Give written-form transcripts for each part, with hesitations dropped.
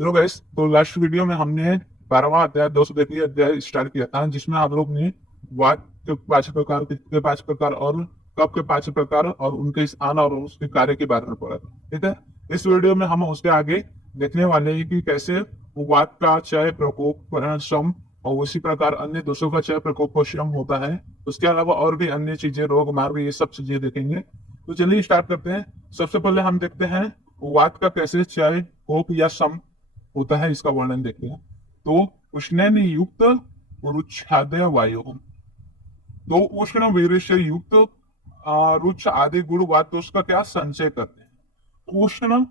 Hello guys, तो last video में हमने 12वां अध्याय 202 अध्याय स्टार्ट किया था, जिसमें आप लोग ने वात के 5 प्रकार, पित्त के 5 प्रकार और कफ के 5 प्रकार और उनके स्थान और उसके कार्य के बारे में पढ़ा था। ठीक है। इस वीडियो में हम उसके आगे देखने वाले हैं कि कैसे वात का क्षय, प्रकोप, शम और उसी प्रकार अन्य दोषों का क्षय, प्रकोप और शम होता है। उसके अलावा और भी अन्य चीजें, रोग मार्ग, ये सब चीजें देखेंगे। तो चलिए स्टार्ट करते हैं। सबसे पहले हम देखते हैं वात का कैसे क्षय, कोप या शम होता है, इसका वर्णन देखते हैं। तो उष्णन युक्त रुच्छादय वायु, तो उष्ण वीर्य से युक्त रुच्छ आदि गुण वात दोष का क्या संचय करते हैं। उष्ण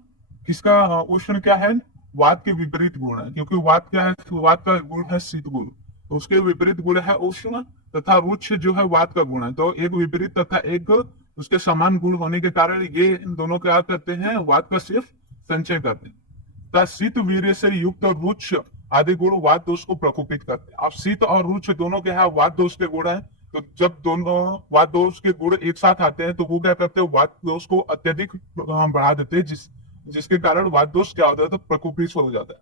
किसका, उष्ण क्या है, वात के विपरीत गुण है, क्योंकि वात क्या है, वात का गुण है शीत गुण, तो उसके विपरीत गुण है उष्ण। तथा रुच्छ जो है वात का गुण है, तो एक विपरीत तथा एक उसके समान गुण होने के कारण ये इन दोनों क्या करते हैं, वात का सिर्फ संचय करते हैं। तथा शीत वीर्य से युक्त रुच्छ आदि गुण वात दोष को प्रकोपित करते हैं। अब शीत और रुच्छ दोनों के यहाँ वात दोष के गुण है, तो जब दोनों वात दोष के गुण एक साथ आते हैं तो वो क्या करते हैं, वात दोष को अत्यधिक बढ़ा देते हैं, जिसके कारण वात दोष क्या होता है, तो प्रकोपित हो जाता है।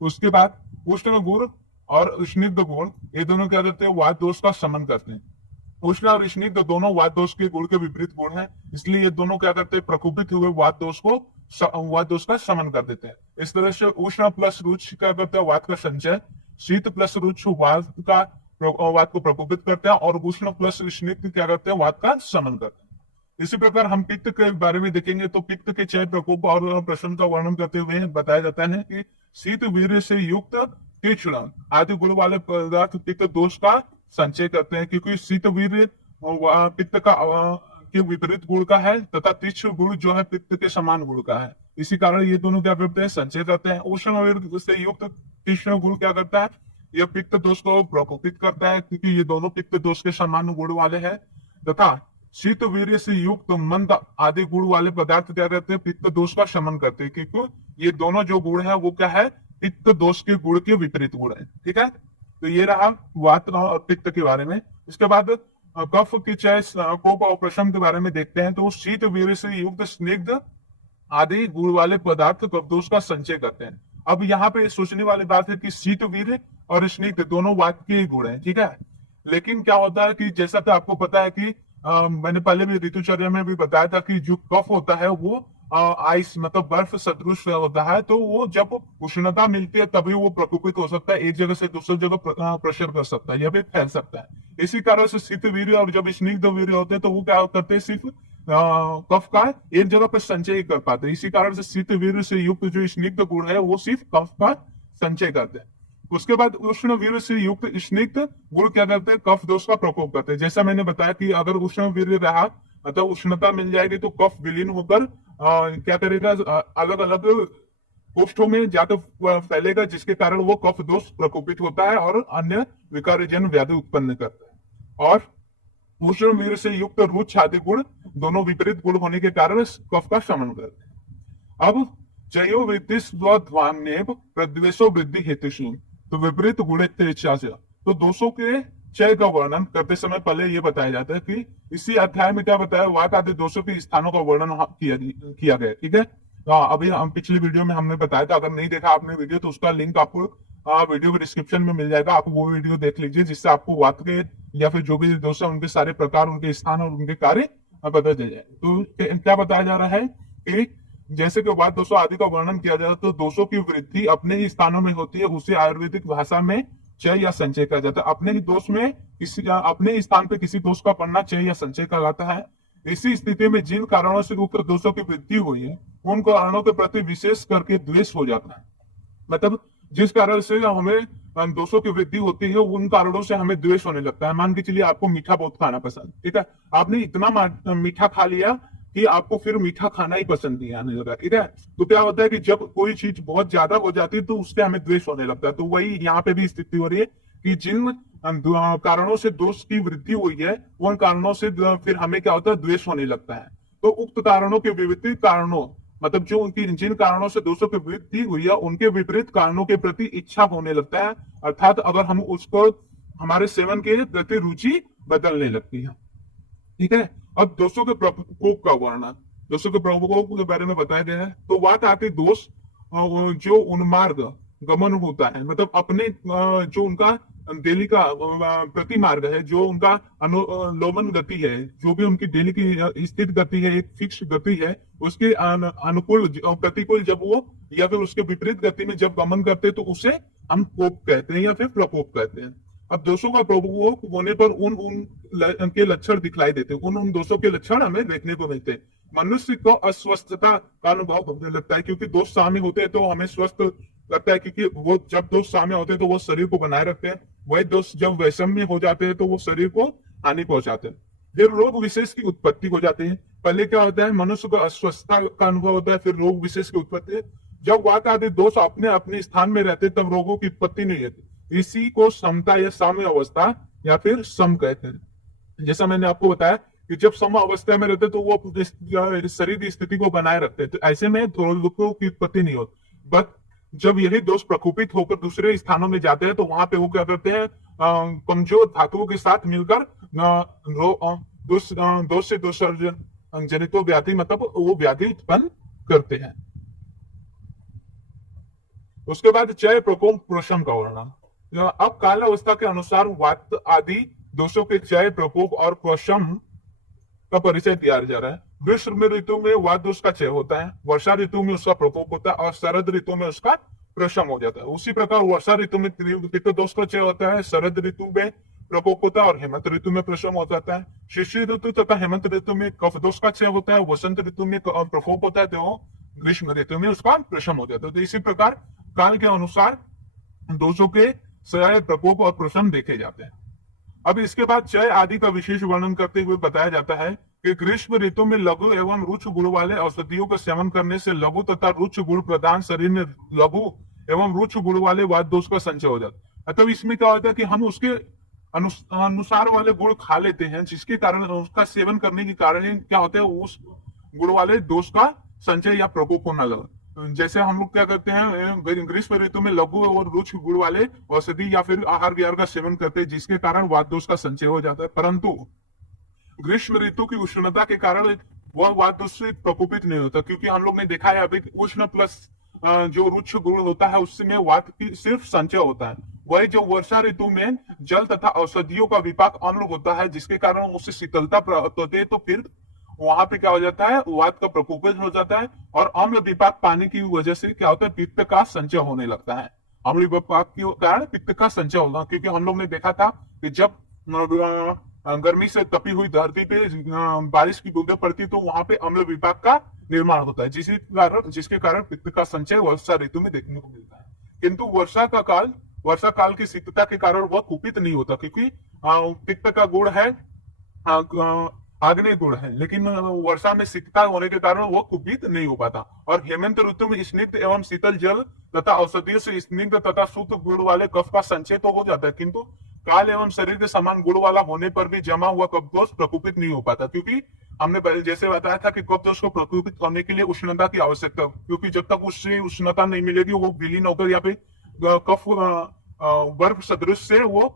उसके बाद उष्ण गुण और स्निग्ध गुण, ये दोनों क्या करते हैं, वात दोष का शमन करते हैं। उष्ण और स्निग्ध दोनों वात दोष के गुण के विपरीत गुण हैं, इसलिए ये दोनों क्या करते हैं, प्रकोपित हुए वात दोष को वात दोष का शमन कर देते हैं। इस तरह से उष्ण प्लस रुच्छ क्या करते हैं, वात का संचय। शीत प्लस रुच्छ वात का वात को प्रकोपित करते हैं, और उष्ण प्लस स्निग्ध क्या करते हैं, वात का शमन करते हैं। इसी प्रकार हम पित्त के बारे में देखेंगे, तो पित्त के क्षय, प्रकोप और प्रशमन का वर्णन करते हुए बताया जाता है कि शीत वीर्य से युक्त तीक्ष्ण आदि गुण वाले पदार्थ पित्त दोष का संचय करते हैं, क्योंकि शीत वीर्य पित्त का के विपरीत गुण का है, तथा तीक्ष्ण गुण जो है पित्त के समान गुण का है। इसी कारण ये दोनों क्या करते हैं, संचय करते हैं। उष्ण वीर्य से युक्त तीक्ष्ण गुण क्या करता है, यह पित्त दोष को प्रकोपित करता है, क्योंकि ये दोनों पित्त दोष के समान गुण वाले हैं। तथा शीत वीर्य से युक्त मंद आदि गुण वाले पदार्थ क्या करते हैं, पित्त दोष का शमन करते हैं, क्योंकि ये दोनों जो गुण है वो क्या है, पित्त दोष के गुण के विपरीत गुण है। ठीक है। तो ये रहा वात और पित्त के बारे में। इसके बाद कफ की क्षय, कोप और प्रशम के बारे में देखते हैं। तो शीत वीर्य से युक्त स्निग्ध आदि गुण वाले पदार्थ कफ दोष का संचय करते हैं। अब यहाँ पे सोचने वाली बात है कि शीत वीर्य और स्निग्ध दोनों वात के ही गुण है। ठीक है। लेकिन क्या होता है कि जैसा कि आपको पता है कि मैंने पहले भी ऋतुचर्या में भी बताया था कि जो कफ होता है वो आइस मतलब बर्फ सदृश होता है, तो वो जब उष्णता मिलती है तभी वो प्रकोपित हो सकता है, एक जगह से दूसरी जगह प्रेशर कर सकता है या फिर फैल सकता है। इसी कारण से शीत वीर्य और जब स्निग्ध वीर्य होते हैं तो वो क्या करते हैं, सिर्फ कफ का एक जगह पर संचय कर पाते हैं। इसी कारण से शीत वीर्य से युक्त जो स्निग्ध गुण है वो सिर्फ कफ का संचय करते हैं। उसके बाद उष्ण वीर्य से युक्त स्निग्ध गुण क्या करते हैं, कफ दोष का प्रकोप करते हैं। जैसा मैंने बताया कि अगर उष्ण वीर्य रहा, मतलब उष्णता मिल जाएगी, तो कफ विलीन होकर क्या करेगा, अलग अलग कोष्ठों में जाकर फैलेगा, जिसके कारण वो कफ दोष प्रकोपित होता है और अन्य विकारजन व्याधि उत्पन्न करता है। और उष्ण वीर्य से युक्त रुच्छ आदि गुण दोनों विपरीत गुण होने के कारण कफ का शमन करते हैं। अब जयो वृद्धि स्वध्वान्येव प्रद्वेषो वृद्धि हेतुषु, तो विपरीत गुण से, तो दोषों के क्षय का वर्णन करते समय पहले ये बताया जाता है कि इसी अध्याय में क्या बताया, वात आदि दोषों के स्थानों का वर्णन किया गया। ठीक है। अभी हम पिछली वीडियो में हमने बताया था, अगर नहीं देखा आपने वीडियो तो उसका लिंक आपको वीडियो के डिस्क्रिप्शन में मिल जाएगा, आप वो वीडियो देख लीजिए, जिससे आपको वात के या फिर जो भी दोष है उनके सारे प्रकार, उनके स्थान और उनके कार्य पता चल जाए। तो क्या बताया जा रहा है कि जैसे कि वात दोषों आदि का वर्णन किया जाता है, तो दोषों की वृद्धि अपने ही स्थानों में होती है, उसे आयुर्वेदिक भाषा में क्षय या संचय कहा जाता है। अपने ही दोष में किसी, अपने स्थान पे किसी दोष का पड़ना क्षय या संचय कहलाता है। इसी स्थिति में जिन कारणों से उक्त दोषों की वृद्धि हुई है, उन कारणों के प्रति विशेष करके द्वेष हो जाता है। मतलब जिस कारण से हमें दोषों की वृद्धि होती है, उन कारणों से हमें द्वेष होने लगता है। मान के चलिए आपको मीठा बहुत खाना पसंद, ठीक है, आपने इतना मीठा खा लिया कि आपको फिर मीठा खाना ही पसंद नहीं आने लगा। ठीक है। तो क्या होता है कि जब कोई चीज बहुत ज्यादा हो जाती है तो उससे हमें द्वेष होने लगता है। तो वही यहाँ पे भी स्थिति हो रही है कि जिन कारणों से दोष की वृद्धि हुई है, उन कारणों से फिर हमें क्या होता है, द्वेष होने लगता है। तो उक्त कारणों के विपरीत कारणों, मतलब जो उनकी जिन कारणों से दोषों की वृद्धि हुई है, उनके विपरीत कारणों के प्रति इच्छा होने लगता है, अर्थात अगर हम उसको हमारे सेवन के प्रति रुचि बदलने लगती है। ठीक है। अब दोषों के प्रकोप का वर्णन, दोषों के प्रकोप के बारे में बताया गया है। तो वात आदि दोष जो उन्मार्ग गमन होता है, मतलब अपने जो उनका डेली का प्रति मार्ग है, जो उनका अनुलोमन गति है, जो भी उनकी डेली की स्थिर गति है, एक फिक्स गति है, उसके अनुकूल प्रतिकूल जब वो या फिर उसके विपरीत गति में जब गमन करते हैं तो उसे हम कोप कहते हैं या फिर प्रकोप कहते हैं। अब दोषों का प्रकोप होने पर उन उन के लक्षण दिखलाई देते हैं, उन उन दोषों के लक्षण हमें देखने को मिलते हैं। मनुष्य को अस्वस्थता का अनुभव होने लगता है, क्योंकि दोष सामने होते हैं तो हमें स्वस्थ लगता है, क्योंकि वो जब दोष सामने होते हैं तो वो शरीर को बनाए रखते हैं, वही दोष जब वैषम्य हो जाते हैं तो वो शरीर को हानि पहुंचाते हैं। फिर रोग विशेष की उत्पत्ति हो जाती है। पहले क्या होता है, मनुष्य को अस्वस्थता का अनुभव होता है, फिर रोग विशेष की उत्पत्ति। जब वात आदि दोष अपने अपने स्थान में रहते तब रोगों की उत्पत्ति नहीं होती। इसी को समता या साम्य अवस्था या फिर सम कहते हैं। जैसा मैंने आपको बताया कि जब सम अवस्था में रहते तो वो शरीर की स्थिति को बनाए रखते हैं, तो ऐसे में रोगों की उत्पत्ति नहीं होती। बट जब यही दोष प्रकोपित होकर दूसरे स्थानों में जाते हैं तो वहां पे वो क्या करते हैं, कमजोर धातुओं के साथ मिलकर दोष से दोष जनित व्याधि, मतलब वो व्याधि उत्पन्न करते हैं। उसके बाद चय प्रकोप प्रशम का वर्णन। अब काल अवस्था के अनुसार वात आदि दोषों के चय प्रकोप और प्रशम का परिचय दिया जा रहा है। ग्रीष्म ऋतु में वात दोष का चय होता है, वर्षा ऋतु में उसका प्रकोप होता है और शरद ऋतु में उसका प्रशम हो जाता है। उसी प्रकार वर्षा ऋतु में पित्त दोष का चय होता है, शरद ऋतु में प्रकोप होता है और हेमंत ऋतु में प्रशम हो जाता है। शिशिर ऋतु तथा हेमंत ऋतु में कफ दोष का चय होता है, वसंत ऋतु में प्रकोप होता है, तो ग्रीष्म ऋतु में उसका प्रशम हो जाता है। तो इसी प्रकार काल के अनुसार दोषों के चय प्रकोप और प्रशम देखे जाते हैं। अब इसके बाद चय आदि का विशेष वर्णन करते हुए बताया जाता है कि ग्रीष्म ऋतु में लघु एवं रुक्ष गुण वाले औषधियों का सेवन करने से लघु तथा रुक्ष गुण प्रदान शरीर में लघु एवं रुक्ष गुण वाले वात दोष का संचय हो जाता है। मतलब इसमें क्या होता है कि हम उसके अनुसार वाले गुण खा लेते हैं, जिसके कारण उसका सेवन करने के कारण क्या होता है, उस गुण वाले दोष का संचय या प्रकोप होने लगा। जैसे हम लोग क्या करते हैं, ग्रीष्म ऋतु में लघु और रुक्ष गुण वाले औषधि या फिर आहार विहार का सेवन करते हैं, जिसके कारण वात दोष का संचय हो जाता है। परंतु ग्रीष्म ऋतु की उष्णता के कारण वह वात दोष से प्रकोपित नहीं होता, क्योंकि हम लोग ने देखा है अभी उष्ण प्लस जो रुक्ष गुण होता है उसमें वात की सिर्फ संचय होता है। वही जो वर्षा ऋतु में जल तथा औषधियों का विपाक अम्ल होता है, जिसके कारण उससे शीतलता प्राप्त होती है, तो फिर वहां पे क्या हो जाता है, वात का प्रकोप हो जाता है और अम्ल विपाक पानी की वजह से क्या होता है, पित्त का संचय होने लगता है। अम्ल विपाक के कारण पित्त का संचय होगा, क्योंकि हम लोग ने देखा था कि जब गर्मी से तपी हुई धरती पे बारिश की बूंदें पड़ती तो वहां पे अम्ल विपाक का निर्माण होता है, जिसके कारण पित्त का संचय वर्षा ऋतु में देखने को मिलता है। किंतु वर्षा काल की शीतलता के कारण वह कुपित नहीं होता, क्योंकि पित्त का गुण है आग्नेय गुण है, लेकिन वर्षा में शीतलता होने के कारण वो कुपित नहीं हो पाता। और हेमंत ऋतु में स्निग्ध एवं शीतल जल तथा औषधियों से स्निग्ध तथा शुद्ध गुण वाले कफ का संचय तो हो जाता है, किंतु काल एवं शरीर के समान गुण वाला होने पर भी जमा हुआ कफ दोष प्रकोपित नहीं हो पाता, क्योंकि हमने जैसे बताया था कि कफ दोष को प्रकोपित होने के लिए उष्णता की आवश्यकता, क्योंकि जब तक उससे उष्णता नहीं मिलेगी वो विलीन होकर या फिर कफ बर्फ सदृश से वो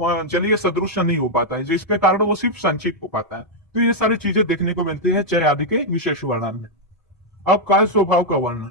जलीय सदृश नहीं हो पाता है, जिसके कारण वो सिर्फ संचित हो पाता है। तो ये सारी चीजें देखने को मिलती है चय आदि के विशेष वर्णन में। अब काल स्वभाव का वर्णन।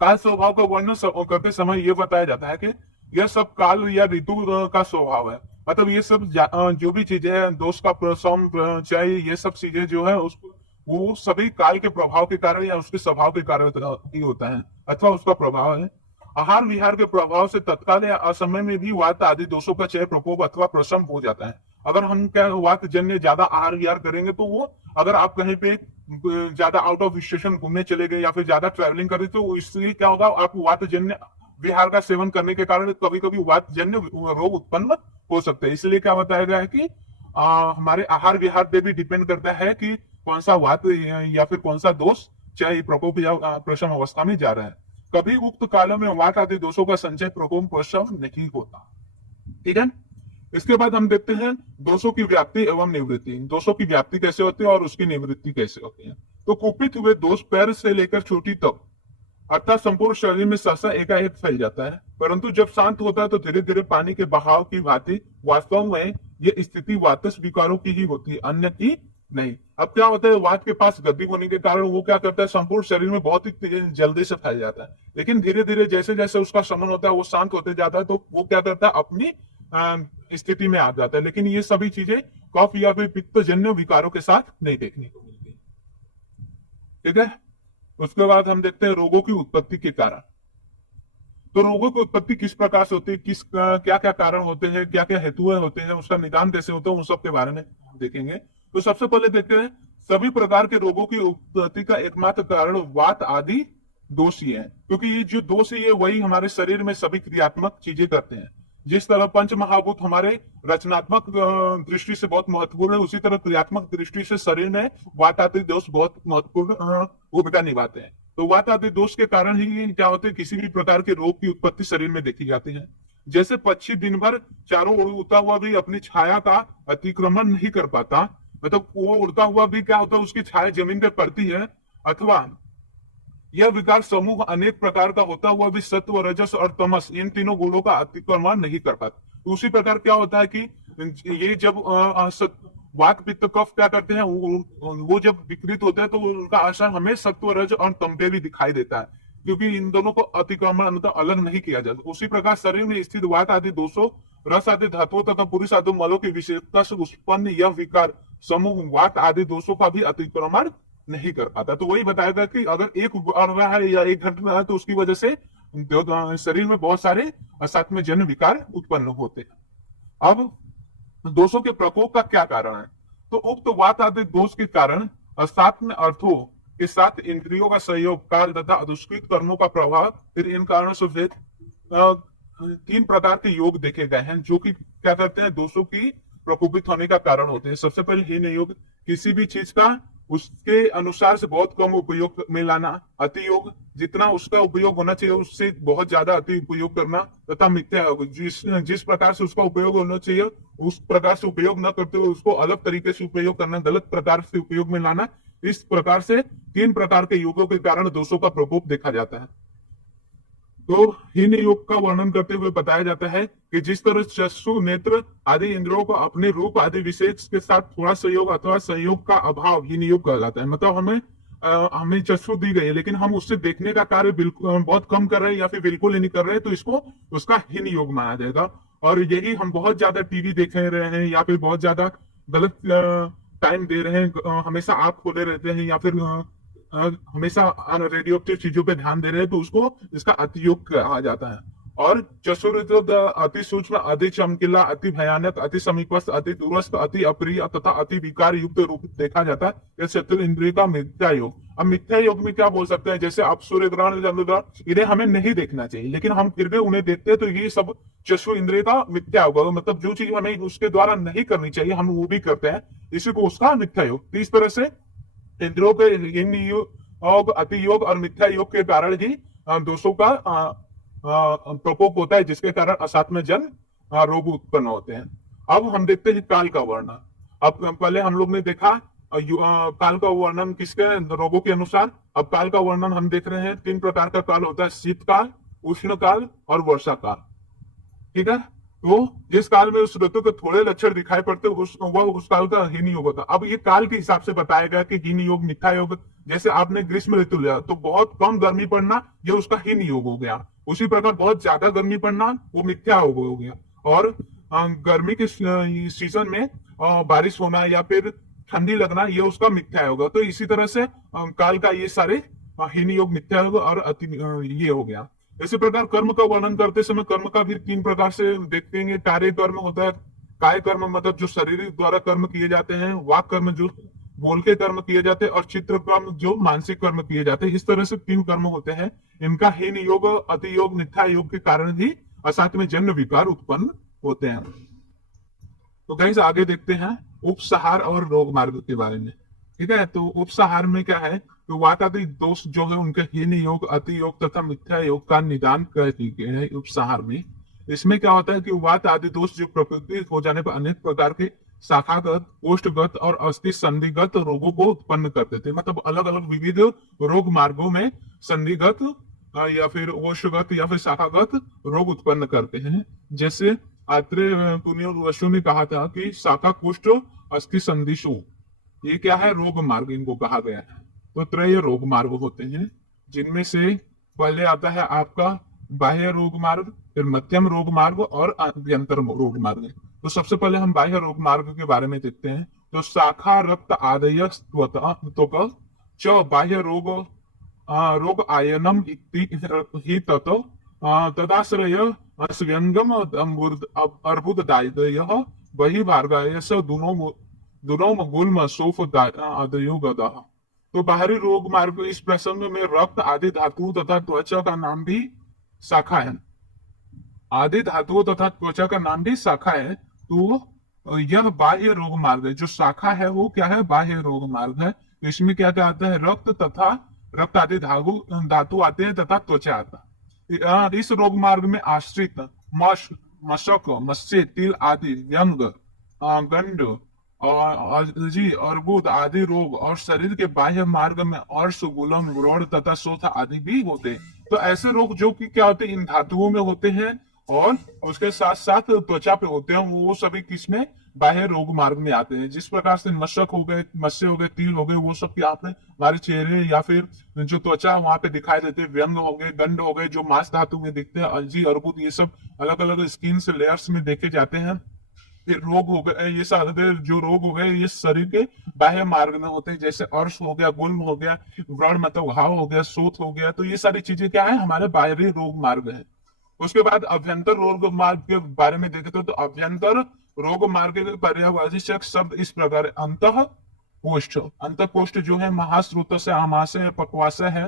काल स्वभाव का वर्णन करते समय ये बताया जाता है कि यह सब काल या ऋतु का स्वभाव है। मतलब ये सब जो भी चीजें हैं, दोष का प्रशम चय, ये सब चीजें जो है उसको वो सभी काल के प्रभाव के कारण या उसके स्वभाव के कारण ही होता है अथवा उसका प्रभाव है। आहार विहार के प्रभाव से तत्काल या असमय में भी वात आदि दोषों का चय प्रकोप अथवा प्रशम हो जाता है। अगर हम क्या वात जन्य ज्यादा आहार विहार करेंगे तो वो, अगर आप कहीं पे ज्यादा आउट ऑफ स्टेशन घूमने चले गए या फिर ज्यादा ट्रैवलिंग करें तो इससे क्या होगा, आप वात जन्य विहार का सेवन करने के कारण कभी कभी वात जन्य रोग उत्पन्न हो सकते हैं। इसलिए क्या बताया गया है कि हमारे आहार विहार पे भी डिपेंड करता है कि कौन सा वात या फिर कौन सा दोष चाहे प्रकोप या प्रशम अवस्था में जा रहा है। कभी उक्त कालों में वात आदि दोषों का संचय प्रकोप प्रशम नहीं होता। ठीक है, इसके बाद हम देखते हैं दोषों की व्याप्ति एवं निवृत्ति। दोषों की व्याप्ति कैसे होती है और उसकी निवृत्ति कैसे होती है। तो कुपित हुए दोष पैर से लेकर चोटी तक अर्थात संपूर्ण शरीर में सहसा एकाएक फैल जाता है, परंतु जब शांत होता है तो धीरे धीरे पानी के बहाव की भांति वास्तव में ये स्थिति वातस विकारों की ही होती है, अन्य की नहीं। अब क्या होता है, वात के पास गद्दी होने के कारण वो क्या करता है, संपूर्ण शरीर में बहुत ही जल्दी से फैल जाता है। लेकिन धीरे धीरे जैसे जैसे उसका शमन होता है, वो शांत होते जाता है, तो वो क्या करता है, अपनी स्थिति में आ जाता है। लेकिन ये सभी चीजें कफ या फिर पित्तजन्य विकारों के साथ नहीं देखने को मिलती। ठीक है। उसके बाद हम देखते हैं रोगों की उत्पत्ति के कारण। तो रोगों की उत्पत्ति किस प्रकार से होती है, क्या क्या कारण होते हैं, क्या क्या हेतु होते हैं, उसका निदान कैसे होता है, उन सब के बारे में देखेंगे। तो सबसे पहले देखते हैं, सभी प्रकार के रोगों की उत्पत्ति का एकमात्र कारण वात आदि दोष ही है। क्योंकि ये जो दोष है, वही हमारे शरीर में सभी क्रियात्मक चीजें करते हैं। जिस तरह पंच महाभूत हमारे रचनात्मक दृष्टि से बहुत महत्वपूर्ण है, उसी तरह क्रियात्मक दृष्टि से शरीर में वात आदि दोष बहुत महत्वपूर्ण भूमिका निभाते हैं। तो वात आदि दोष के कारण ही क्या होते हैं, किसी भी प्रकार के रोग की उत्पत्ति शरीर में देखी जाती है। जैसे पक्षी दिन भर चारों ओर उड़ता हुआ भी अपनी छाया का अतिक्रमण नहीं कर पाता, मतलब वो उड़ता हुआ भी क्या होता है, उसकी छाया जमीन पर पड़ती है। अथवा यह विकार समूह अनेक प्रकार का होता हुआ भी सत्व, रजस और तमस इन तीनों गुणों का अतिक्रमण नहीं कर पाता। तो उसी प्रकार क्या होता है कि ये जब वात पित्त कफ क्या करते हैं, वो जब विकृत होते हैं तो उनका असर हमें सत्व, रज और तम पे भी दिखाई देता है, क्योंकि इन दोनों को अतिक्रमण मतलब अलग नहीं किया जाता। उसी प्रकार शरीर में स्थित वात आदि दोषों, रस आदि धातुओं तथा पुरुष आदि मलों की विशेषता से उत्पन्न यह विकार समूह वात आदि दोषों का भी अतिक्रमण नहीं कर पाता। तो वही बताएगा कि अगर एक बढ़ रहा है या एक घट रहा है, तो उसकी वजह से शरीर में बहुत सारे साथ में जन्य विकार उत्पन्न होते हैं। अब दोषों के प्रकोप का क्या कारण है, तो उक्त वात आदि दोष के कारण असात्म अर्थों के साथ इंद्रियों का सहयोग, कार्य तथा दुष्कृत कर्मों का प्रभाव, फिर इन कारणों से भेद तीन प्रकार के योग देखे गए हैं, जो कि क्या करते हैं, दोषों की प्रकोपित होने का कारण होते हैं। सबसे पहले हीन योग, किसी भी चीज का उसके अनुसार से बहुत कम उपयोग में लाना। अति योग, जितना उसका उपयोग होना चाहिए उससे बहुत ज्यादा अति उपयोग करना। तथा मिथ्या योग, जिस प्रकार से उसका उपयोग होना चाहिए उस प्रकार से उपयोग न करते हुए उसको अलग तरीके से उपयोग करना, गलत प्रकार से उपयोग में लाना। इस प्रकार से तीन प्रकार के योगों के कारण दोषों का प्रकोप देखा जाता है। तो हीन योग का वर्णन करते हुए बताया जाता है कि जिस तरह चक्षु, नेत्र आदि इंद्रियों को अपने रूप आदि विशेष के साथ थोड़ा सहयोग अथवा सहयोग का अभाव हीन योग कहलाता है। मतलब हमें चक्षु दी गई है, लेकिन हम उससे देखने का कार्य बिल्कुल बहुत कम कर रहे हैं या फिर बिल्कुल ही नहीं कर रहे हैं, तो इसको उसका हीन योग माना जाएगा। और यही हम बहुत ज्यादा टीवी देख रहे हैं या फिर बहुत ज्यादा गलत टाइम दे रहे हैं, हमेशा आंख खोले रहते हैं या फिर हमेशा रेडियो एक्टिव चीजों पे ध्यान दे रहे हैं, तो उसको इसका अतियोग कहा जाता है। और चतुर अति सूक्ष्म, अति चमकीला, अति भयानक, अति समीपस्थ, अति दूरस्थ, अति अप्रिय तथा अति विकार युक्त रूप देखा जाता है। यह चतुर इंद्रिय का मिथ्या योग। अब मिथ्या योग में क्या बोल सकते हैं, जैसे आप सूर्य ग्रहण, चंद्र ग्रहण, इन्हें हमें नहीं देखना चाहिए, लेकिन हम फिर भी उन्हें देखते हैं, तो ये सब चक्षु इंद्रिय का मिथ्या योग। मतलब जो चीज हमें उसके द्वारा नहीं करनी चाहिए हम वो भी करते हैं, इसी को उसका मिथ्या योग। इस तरह से इंद्रियों के इन योग, अति योग और मिथ्या योग के कारण ही दोषों का प्रकोप होता है, जिसके कारण असात्म जन रोग उत्पन्न होते हैं। अब हम देखते हैं काल का वर्णन। अब पहले हम लोग ने देखा काल का वर्णन किसके, रोगों के अनुसार। अब काल का वर्णन हम देख रहे हैं, तीन प्रकार का काल होता है, शीतकाल, उष्ण काल और वर्षा काल। ठीक है। तो जिस काल में उस ऋतु के थोड़े लक्षण दिखाई पड़ते वह उस काल का हीन योग होता। अब ये काल के हिसाब से बताया गया कि हीन योग, मिथ्या योग। जैसे आपने ग्रीष्म ऋतु लिया तो बहुत कम गर्मी पड़ना, ये उसका हीन योग हो गया। उसी प्रकार बहुत ज्यादा गर्मी पड़ना वो मिथ्या योग हो गया। और गर्मी के सीजन में बारिश होना या फिर ठंडी लगना, ये उसका मिथ्या योग। तो इसी तरह से काल का ये सारे हीन योग, मिथ्या योग और अति ये हो गया। इसी प्रकार कर्म का वर्णन करते समय कर्म का भी तीन प्रकार से देखेंगे। कार्य कर्म होता है, काय कर्म मतलब जो शरीर द्वारा कर्म किए जाते हैं, वाक कर्म जो बोल के कर्म किए जाते हैं, और चित्र कर्म जो मानसिक कर्म किए जाते हैं। इस तरह से तीन कर्म होते हैं। इनका हीन योग, अति योग, मिथ्या योग के कारण ही असात में जन्य विकार उत्पन्न होते हैं। तो गाइस आगे देखते हैं उपसहार और रोग मार्ग के बारे में। ठीक है। तो उपसहार में क्या है, तो वात आदि दोष जो है उनके हीन योग, अति योग तथा मिथ्या योग का निदान कर दिए हैं उपसहार में। इसमें क्या होता है कि वात आदि दोष जो प्रकृति हो जाने पर अनेक प्रकार के शाखागत, कोष्ठगत और अस्थि संधिगत रोगों को उत्पन्न करते थे। मतलब अलग अलग विविध रोग मार्गों में संधिगत या फिर कोष्ठगत या फिर शाखागत रोग उत्पन्न करते हैं। जैसे आत्रेय मुनि और ऋषियों ने कहा था कि शाखा, कोष्ठ, अस्थि संधिषु, ये क्या है, रोग मार्ग इनको कहा गया है। तो त्रय रोग मार्ग होते हैं, जिनमें से पहले आता है आपका बाह्य रोग मार्ग, फिर मध्यम रोग मार्ग और अभ्यंतर रोग मार्ग। तो सबसे पहले हम बाह्य रोग मार्ग के बारे में देखते हैं। तो शाखा रक्त आदय त्वक च बाह्य रोग रोग आयनम ही तत तदाश्रय अस्व्यंगम अर्बुददायः वही भार्गाय स दुनोम गुल्म सोफ आदयो गदः। तो बाहरी रोग मार्ग इस प्रसंग में रक्त आदि धातुओं तथा त्वचा का नाम भी शाखा है। आदि धातुओं तथा त्वचा का नाम भी शाखा है। तो यह बाह्य रोग मार्ग है। जो शाखा है वो क्या है, बाह्य रोग मार्ग है। इसमें क्या क्या आता है, रक्त तथा रक्त आदि धातु धातु आते हैं तथा त्वचा आता है। इस रोग मार्ग में आश्रित मशक मत्स्य तिल आदि व्यंग गंड और जी अर्बुद आदि रोग और शरीर के बाह्य मार्ग में अर्श गुलम व्रण तथा शोथ आदि भी होते हैं। तो ऐसे रोग जो कि क्या होते हैं, इन धातुओं में होते हैं और उसके साथ साथ त्वचा पे होते हैं, वो सभी किसमें, बाह्य रोग मार्ग में आते हैं। जिस प्रकार से मशक हो गए, मत्स्य हो गए, तिल हो गए, वो सब क्या आपने हमारे चेहरे या फिर जो त्वचा वहां पे दिखाई देते हैं, व्यंग हो गए, गंड हो गए, जो मांस धातु में दिखते हैं, अलजी अर्बुद, ये सब अलग अलग स्किन से लेयर्स में देखे जाते हैं। फिर रोग हो गए, ये सारे जो रोग हो गए ये शरीर के बाह्य मार्ग में होते हैं, जैसे अर्श हो गया, गुल्म हो गया, व्रण मतलब घाव हो गया, शोथ हो गया। तो ये सारी चीजें क्या है, हमारे बाहरी रोग मार्ग है। उसके बाद अभ्यंतर रोग मार्ग के बारे में देखें तो अभ्यंतर रोग मार्ग के पर्यायवाचक शब्द इस प्रकार है। अंत कोष्ठ जो है महास्रोत से आमाशय पक्वाशय है।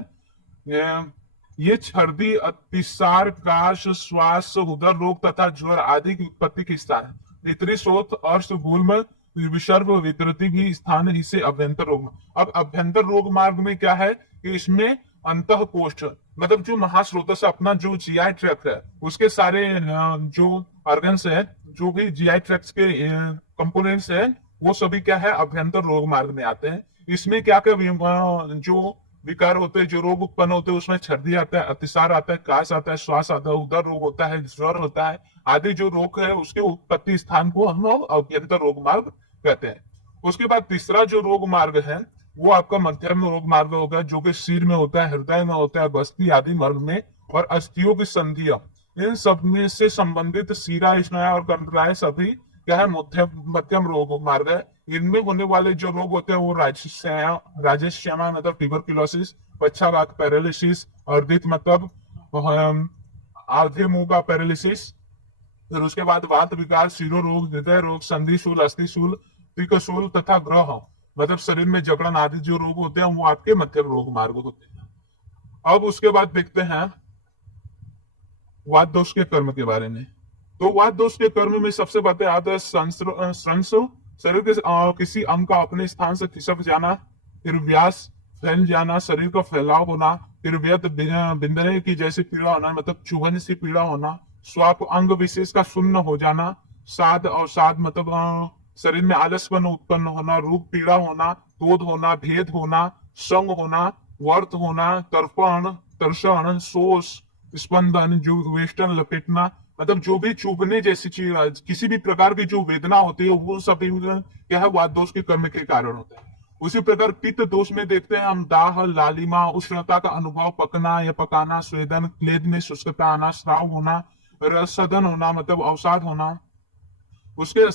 ये छर्दी अतिसार काश श्वास उदर रोग तथा ज्वर आदि की उत्पत्ति की स्थान है। भीतरी शोथ अर्श गुल्म विसर्ग विकृति की स्थान इसे अभ्यंतर रोग। अब अभ्यंतर रोग मार्ग में क्या है कि इसमें अंत कोष्ठ मतलब जो महास्रोत से अपना जो जीआई ट्रैक्ट है उसके सारे जो ऑर्गन्स है, जो भी जीआई ट्रैक्ट के कंपोनेंट्स है, वो सभी क्या है, अभ्यंतर रोग मार्ग में आते हैं। इसमें क्या क्या जो विकार होते हैं, जो रोग उत्पन्न होते हैं, उसमें छर्दी आता है, अतिसार आता है, काश आता है, श्वास आता है, उदर रोग होता है, ज्वर होता है आदि जो रोग है उसके उत्पत्ति स्थान को हम लोग अभ्यंतर रोग मार्ग कहते हैं। उसके बाद तीसरा जो रोग मार्ग है वो आपका मध्यम रोग मार्ग होगा, जो कि सिर में होता है, हृदय में होता है, बस्ती आदि मार्ग में और अस्थियों की संधियां, इन सब में से संबंधित सीरा स्नायु और कंडराय सभी क्या है, मध्यम रोग मार्ग है। इनमें होने वाले जो रोग होते हैं वो राजेश्यामा मतलब ट्यूबरकुलोसिस, पक्षाघात पैरालिसिस, अर्दित मतलब आधे मुंह का पैरालिसिस, फिर उसके बाद वात विकार, शिरो रोग, हृदय रोग, संधिशूल, अस्थिशूल, त्रिकशूल तथा ग्रह मतलब शरीर में जकड़न आदि जो रोग होते हैं वो आपके मध्यम रोग मार्ग होते हैं। अब उसके बाद देखते हैं वात दोष के कर्म के बारे में। तो वात दोष के कर्म में सबसे पहले आता है संस, शरीर के किसी अंग का अपने स्थान से खिसक जाना, फिर व्यास फैल जाना, शरीर का फैलाव होना, फिर व्यत बिंदरे की जैसी पीड़ा होना मतलब चुभन सी पीड़ा होना, स्वाप अंग विशेष का शून्य हो जाना, साध और साध मतलब शरीर में आलसपन उत्पन्न होना, रूप पीड़ा होना, क्रोध होना, भेद होना, संग होना, वर्त होना, तर्पण, तर्षण, शोष, स्पंदन, जो वेष्टन लपेटना मतलब जो भी चुभने जैसी चीज, किसी भी प्रकार की जो वेदना होती है वो सभी क्या है, वात दोष के कर्म के कारण होता है। उसी प्रकार पित्त दोष में देखते हैं हम दाह, लालिमा, उष्णता का अनुभव, पकना या पकाना, स्वेदन, क्लेद में शुष्कता आना, श्राव होना, रसदन होना मतलब अवसाद होना, उसके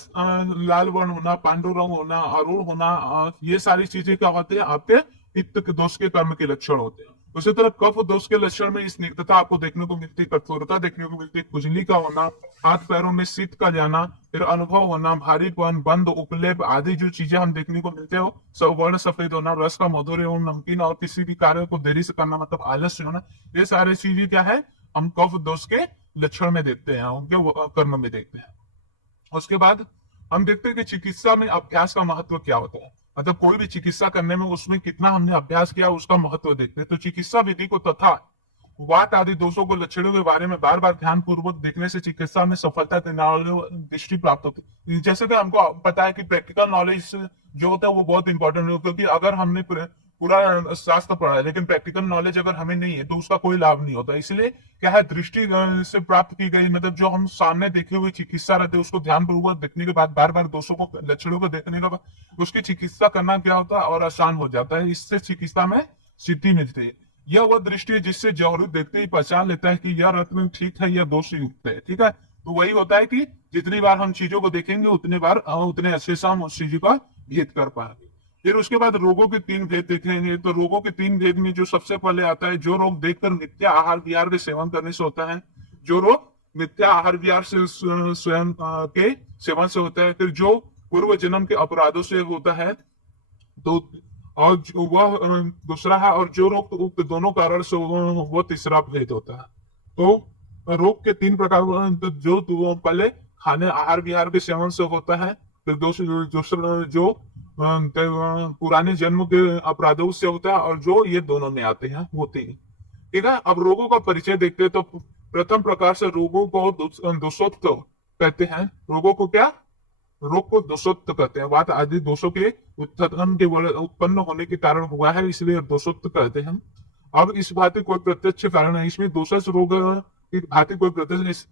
लाल वर्ण होना, पांडु रंग होना, अरुण होना, ये सारी चीजें क्या होते हैं, आपके पित्त के दोष के कर्म के लक्षण होते हैं। उसी तरह कफ दोष के लक्षण में स्निग्धता आपको देखने को मिलती है, कठोरता देखने को मिलती है, खुजली का होना, हाथ पैरों में शीत का जाना, फिर अनुभव होना, भारीपन, बंद, उपलेप आदि जो चीजें हम देखने को मिलते हो, सब वर्ण सफेद होना, रस का मधुर एवं नमकीन और किसी भी कार्य को देरी से करना मतलब आलस्य होना, ये सारी चीजें क्या है, हम कफ दोष के लक्षण में देखते हैं, उनके कर्म में देखते हैं। उसके बाद हम देखते हैं कि चिकित्सा में अभ्यास का महत्व क्या होता है, मतलब कोई भी चिकित्सा करने में उसमें कितना हमने अभ्यास किया उसका महत्व देखते हैं। तो चिकित्सा विधि को तथा वात आदि दोषों को लक्षणों के बारे में बार बार ध्यान पूर्वक देखने से चिकित्सा में सफलता देने वाली दृष्टि प्राप्त होती है। जैसे कि हमको पता है कि प्रैक्टिकल नॉलेज जो होता है वो बहुत इंपॉर्टेंट है, क्योंकि अगर हमने पूरा शास्त्र पढ़ा है, लेकिन प्रैक्टिकल नॉलेज अगर हमें नहीं है तो उसका कोई लाभ नहीं होता। इसलिए क्या है, दृष्टि से प्राप्त की गई, मतलब जो हम सामने देखे हुए चिकित्सा रहते हैं उसको ध्यानपूर्वक देखने के बाद, बार बार दोषों को, लक्षणों को देखने के बाद उसकी चिकित्सा करना क्या होता है और आसान हो जाता है। इससे चिकित्सा में सिद्धि मिलती है। यह वह दृष्टि है जिससे जौहरी देखते ही पहचान लेता है कि यह रत्न ठीक है या दोष युक्त है। ठीक है, तो वही होता है कि जितनी बार हम चीजों को देखेंगे उतने बार उतने अच्छे से हम उस चीज का भेद कर पाएंगे। फिर उसके बाद रोगों के 3 भेद देखेंगे। तो रोगों के 3 भेद में जो सबसे पहले आता है, जो रोग देखकर मिथ्या आहार विहार के सेवन करने से होता है। जो रोग मिथ्या आहार विहार से स्वयं के सेवन से होता है। फिर जो पूर्व जन्म के अपराधों से होता है, तो और वह दूसरा है। और जो रोग उक्त दोनों कारण से वो तीसरा भेद होता है। तो रोग के 3 प्रकार, तो जो पहले खाने आहार विहार के सेवन से होता है। फिर दूसरा जो पुराने जन्म के अपराधों से होता है, और जो ये दोनों में आते हैं वो 3। ठीक है, अब रोगों का परिचय देखते हैं। तो प्रथम प्रकार से रोगों को दोषोक्त कहते हैं। रोगों को क्या, रोग को दोषोक्त कहते हैं। बात आदि दोषों के उत्पन्न होने के कारण हुआ है, इसलिए दोषोक्त कहते हैं। अब इस भांति कोई प्रत्यक्ष कारण है, इसमें दोषज रोग की भांति कोई प्रत्यक्ष।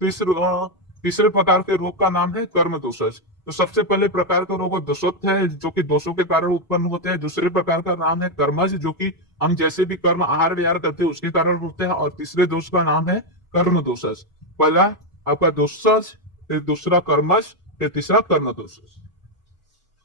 तीसरे प्रकार के रोग का नाम है कर्म दोषज। तो सबसे पहले प्रकार का रोग दोषोक्त है, जो कि दोषों के कारण उत्पन्न होते हैं। दूसरे प्रकार का नाम है कर्मज, जो कि हम जैसे भी कर्म आहार विहार करते हैं उसके कारण होते हैं। और तीसरे दोष का नाम है कर्म दोषज। पहला आपका दोषज, फिर दूसरा कर्मज, फिर तीसरा कर्म दोषज।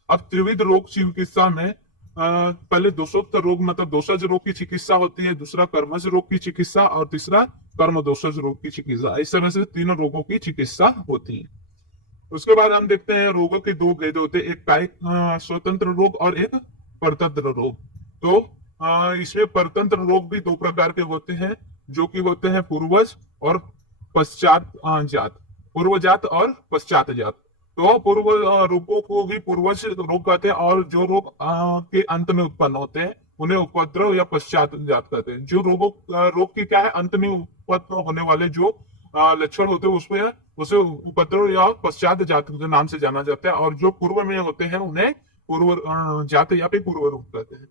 अब त्रिविध रोग चिकित्सा में पहले दोषोक्त रोग मतलब दोषज रोग की चिकित्सा होती है, दूसरा कर्मज रोग की चिकित्सा, और तीसरा कर्म दोषज रोग की चिकित्सा। इस तरह से 3 रोगों की चिकित्सा होती है। उसके बाद हम देखते हैं रोगों के 2 भेद होते हैं, एक कायिक स्वतंत्र रोग और एक परतंत्र रोग। तो इसमें परतंत्र रोग भी 2 प्रकार के होते हैं, जो कि होते हैं पूर्वज और पश्चात जात। पूर्वजात और पश्चात जात। तो पूर्व रोगों को भी पूर्वज रोग कहते हैं, और जो रोग के अंत में उत्पन्न होते हैं उन्हें उपद्रव या पश्चात जात कहते हैं। जो रोग की क्या है, अंत में उत्पन्न होने वाले जो लक्षण होते हैं उसमें उसे उपद्रव या पश्चात जात के नाम से जाना जाता है। और जो पूर्व में होते हैं उन्हें पूर्व जात या फिर पूर्व रोग कहते हैं।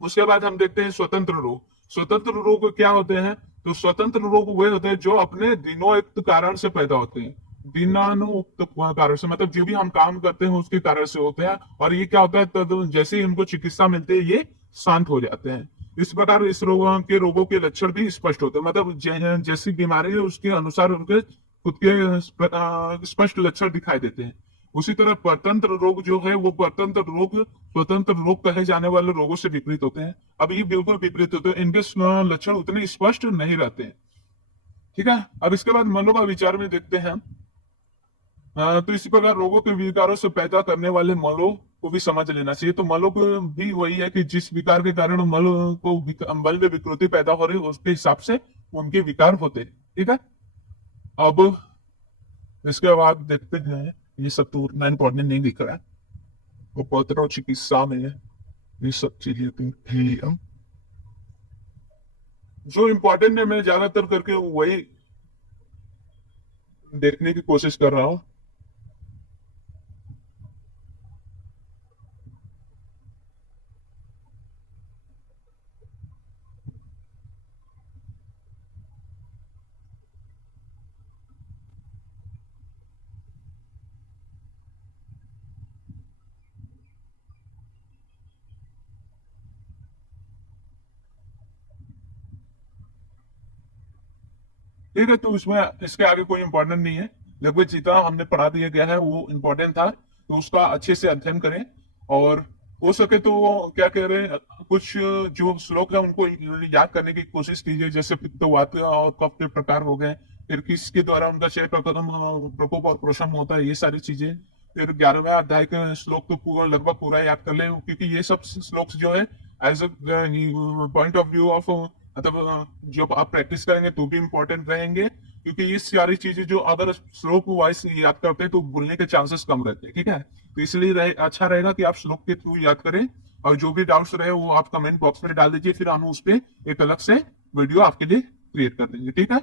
उसके बाद हम देखते हैं स्वतंत्र रोग। स्वतंत्र रोग क्या होते हैं, तो स्वतंत्र रोग वे होते हैं जो अपने दिनोयुक्त कारण से पैदा होते हैं। दिनानुक्त कारण से मतलब जो भी हम काम करते हैं उसके कारण से होते हैं। और ये क्या होता है, तो जैसे ही इनको चिकित्सा मिलती है ये शांत हो जाते हैं। इस प्रकार इस रोगों के लक्षण भी स्पष्ट होते हैं, मतलब जैसी बीमारी है उसके अनुसार उनके खुद के स्पष्ट लक्षण दिखाई देते हैं। उसी तरह परतंत्र रोग जो है वो परतंत्र रोग स्वतंत्र रोग कहे जाने वाले रोगों से विपरीत होते हैं। अब ये बिल्कुल विपरीत होते हैं, इनके लक्षण उतने स्पष्ट नहीं रहते हैं। ठीक है, अब इसके बाद मनो का विचार में देखते हैं। तो इसी प्रकार रोगों के विकारों से पैदा करने वाले मलों को भी समझ लेना चाहिए। तो मलों को भी वही है कि जिस विकार के कारण मल में विकृति पैदा हो रही है उसके हिसाब से उनके विकार होते हैं। ठीक है, अब इसके बाद देखते हैं, ये सब तो उतना इम्पोर्टेंट नहीं दिख रहा है, वो पत्र चिकित्सा में ये सब चीजें तो थी। जो इम्पोर्टेंट है मैं ज्यादातर करके वही देखने की कोशिश कर रहा हूँ। ठीक है, तो इसमें इसके आगे कोई इंपॉर्टेंट नहीं है। लगभग जितना हमने पढ़ा दिया गया है वो इम्पोर्टेंट था, तो उसका अच्छे से अध्ययन करें। और हो सके तो क्या कह रहे हैं, कुछ जो श्लोक है उनको याद करने की कोशिश कीजिए, जैसे पित्तवात और कफ के प्रकार हो गए, फिर किसके द्वारा उनका क्षय प्रकोप और प्रोषण होता है, ये सारी चीजें। फिर 11वें अध्याय के श्लोक तो लगभग पूरा याद कर ले, क्योंकि ये सब श्लोक जो है as a point of view of मतलब जब आप प्रैक्टिस करेंगे तो भी इम्पोर्टेंट रहेंगे, क्योंकि ये सारी चीजें जो अगर श्लोक वाइज याद करते हैं तो भूलने के चांसेस कम रहते हैं। ठीक है, तो इसलिए अच्छा रहेगा कि आप श्लोक के थ्रू याद करें, और जो भी डाउट्स रहे वो आप कमेंट बॉक्स में डाल दीजिए, फिर हम उस पर एक अलग से वीडियो आपके लिए क्रिएट कर देंगे। ठीक है।